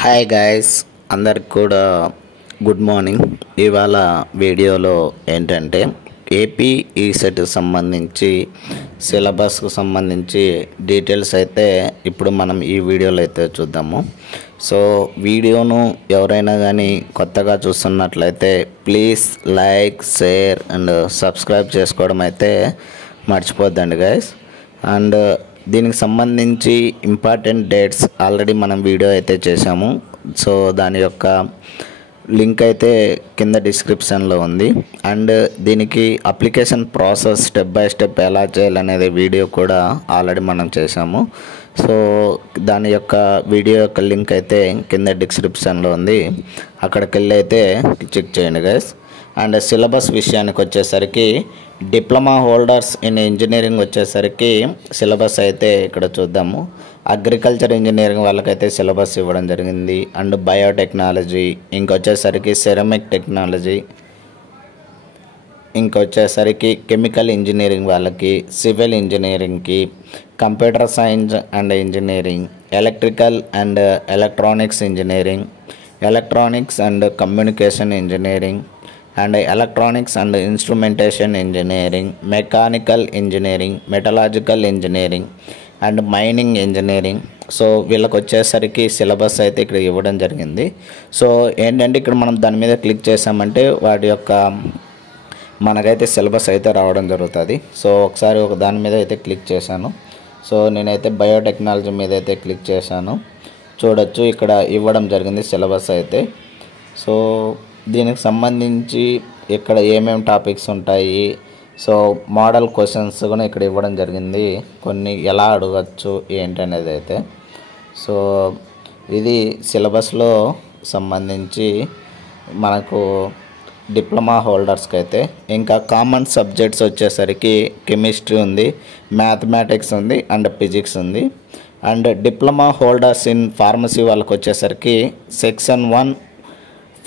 Hi guys, అందరికి కూడా good morning. ఇవాళ వీడియోలో ఏంటంటే ఏపీ ఈసెట్ సంబంధించి సిలబస్కు సంబంధించి డీటెయిల్స్ అయితే ఇప్పుడు మనం ఈ వీడియోలో అయితే చూద్దాము. సో వీడియోను ఎవరైనా కానీ కొత్తగా చూస్తున్నట్లయితే please like, share and subscribe చేసుకోవడం అయితే మర్చిపోద్దండి గైస్. అండ్ దీనికి సంబంధించి ఇంపార్టెంట్ డేట్స్ ఆల్రెడీ మనం వీడియో అయితే చేసాము. సో దాని యొక్క లింక్ అయితే కింద డిస్క్రిప్షన్లో ఉంది. అండ్ దీనికి application process step by step ఎలా చేయాలనేది వీడియో కూడా ఆల్రెడీ మనం చేసాము. సో దాని యొక్క వీడియో యొక్క లింక్ అయితే కింద డిస్క్రిప్షన్లో ఉంది, అక్కడికి వెళ్ళి అయితే చెక్ చేయండి గైస్. అండ్ సిలబస్ విషయానికి వచ్చేసరికి డిప్లొమా హోల్డర్స్ ఇన్ ఇంజనీరింగ్ వచ్చేసరికి సిలబస్ అయితే ఇక్కడ చూద్దాము. అగ్రికల్చర్ ఇంజనీరింగ్ వాళ్ళకైతే సిలబస్ ఇవ్వడం జరిగింది. అండ్ బయోటెక్నాలజీ, ఇంకొచ్చేసరికి సెరమిక్ టెక్నాలజీ, ఇంకొచ్చేసరికి కెమికల్ ఇంజనీరింగ్ వాళ్ళకి, సివిల్ ఇంజనీరింగ్కి, computer science and engineering, electrical and electronics engineering, electronics and communication engineering, and electronics and instrumentation engineering, mechanical engineering, metallurgical engineering and mining engineering. So వీళ్ళకి వచ్చేసరికి syllabus అయితే ఇక్కడ ఇవ్వడం జరిగింది. So ఏంటంటే ఇక్కడ మనం దాని మీద క్లిక్ చేసామంటే వాటి యొక్క మనకైతే సిలబస్ అయితే రావడం జరుగుతుంది. సో ఒకసారి ఒక దాని మీద అయితే క్లిక్ చేశాను. సో నేనైతే బయోటెక్నాలజీ మీద అయితే క్లిక్ చేశాను. చూడొచ్చు ఇక్కడ ఇవ్వడం జరిగింది సిలబస్ అయితే. సో దీనికి సంబంధించి ఇక్కడ ఏమేమి టాపిక్స్ ఉంటాయి, సో మోడల్ క్వశ్చన్స్ కూడా ఇక్కడ ఇవ్వడం జరిగింది, కొన్ని ఎలా అడగచ్చు ఏంటనేది అయితే. సో ఇది సిలబస్లో సంబంధించి మనకు డిప్లొమా హోల్డర్స్కి అయితే. ఇంకా కామన్ సబ్జెక్ట్స్ వచ్చేసరికి కెమిస్ట్రీ ఉంది, మ్యాథమెటిక్స్ ఉంది అండ్ ఫిజిక్స్ ఉంది. And diploma holders in pharmacy వాళ్ళకి వచ్చేసరికి section 1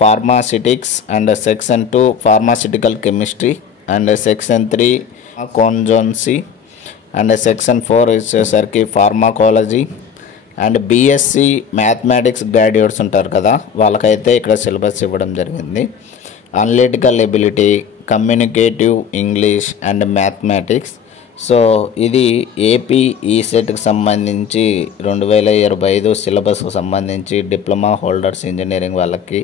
pharmaceutics and section 2 pharmaceutical chemistry and section 3 కాన్జోన్సీ అండ్ సెక్షన్ 4 వచ్చేసరికి pharmacology. And BSc mathematics graduates ఉంటారు కదా, వాళ్ళకైతే ఇక్కడ సిలబస్ ఇవ్వడం జరిగింది. Analytical ability, communicative English and mathematics. So ఇది ఏపీ ఈసెట్కి సంబంధించి 2025 సిలబస్కు సంబంధించి డిప్లొమా హోల్డర్స్ ఇంజనీరింగ్ వాళ్ళకి,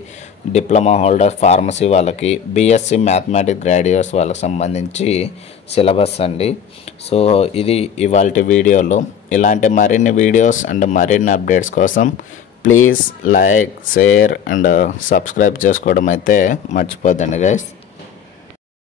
డిప్లొమా హోల్డర్స్ ఫార్మసీ వాళ్ళకి, బీఎస్సీ మ్యాథమెటిక్స్ గ్రాడ్యుయేట్స్ వాళ్ళకి సంబంధించి సిలబస్ అండి. సో ఇది ఇవాళ వీడియోలో. ఇలాంటి మరిన్ని వీడియోస్ అండ్ మరిన్ని అప్డేట్స్ కోసం please like, share and subscribe చేసుకోవడం అయితే మర్చిపోద్దండి గైస్.